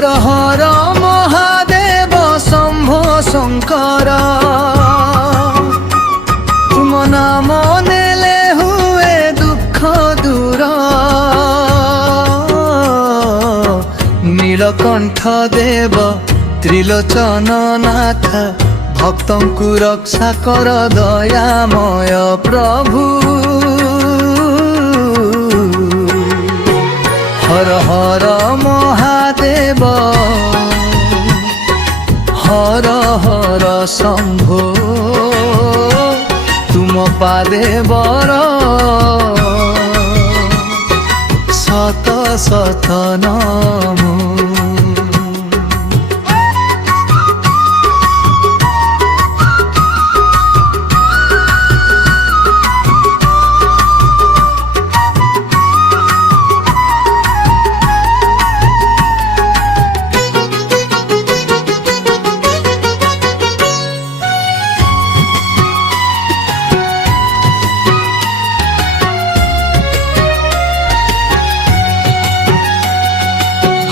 हर हर महादेव शंभो शंकर तुम नाम नेले हुए दुख दूर नीलकंठ देव त्रिलोचन नाथ भक्तों को रक्षा कर दयामय प्रभु हर हर महादेव हर हर शंभो तुम पादे बर शत शत नमो।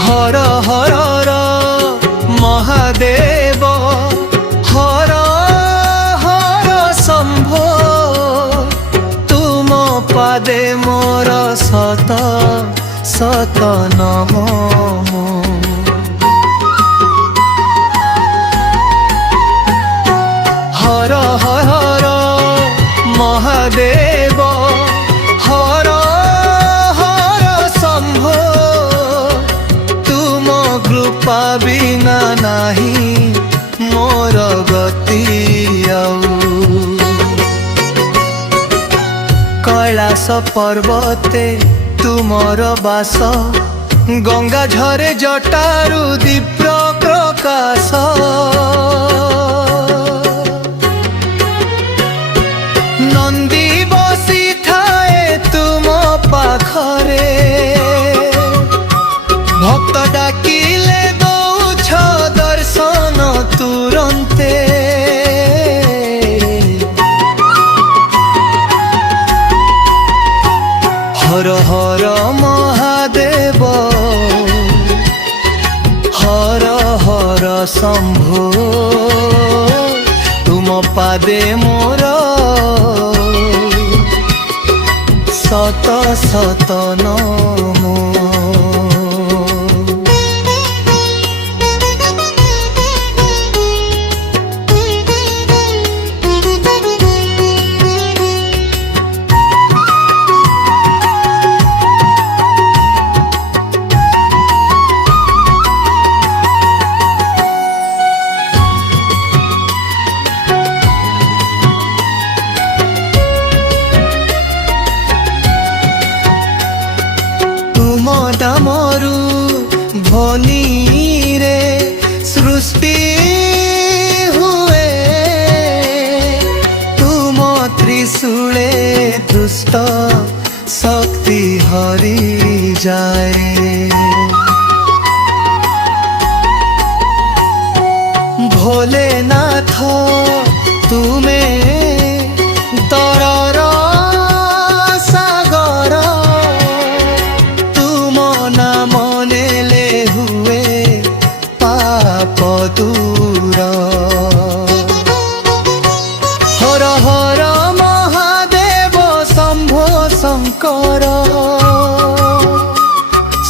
हर हर महादेव हर हर शंभो तुम पादे मोर शत शत नमो। हर हर महादेव हर हर शंभो कृपा बिना नाही मोर गति कैलास पर्वते तुमर बास गंगा झरे जटारु दीप्र प्रकाश नंदी बसी थाए तुम पाखरे भक्त डाकिले दौछ दर्शन तुरंते हर हर महादेव हर हर शंभो तुम पादे मोर शत शत नमो। दामरु भनी रे सृष्टि हुए तुम त्रिशूले दुष्ट शक्ति हरि जाए भोलेनाथ तुम्हें दरर सागर नाम नेले हुए पाप दूर हर हर महादेव शंभो शंकर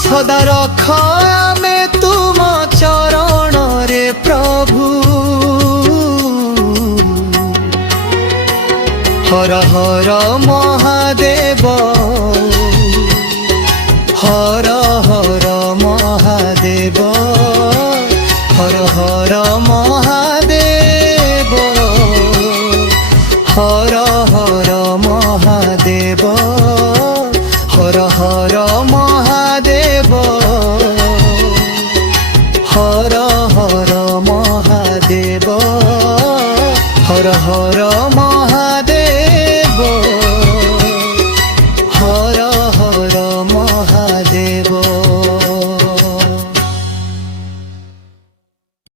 सदा रख आमे तुम चरण रे प्रभु हर हर महादेव हर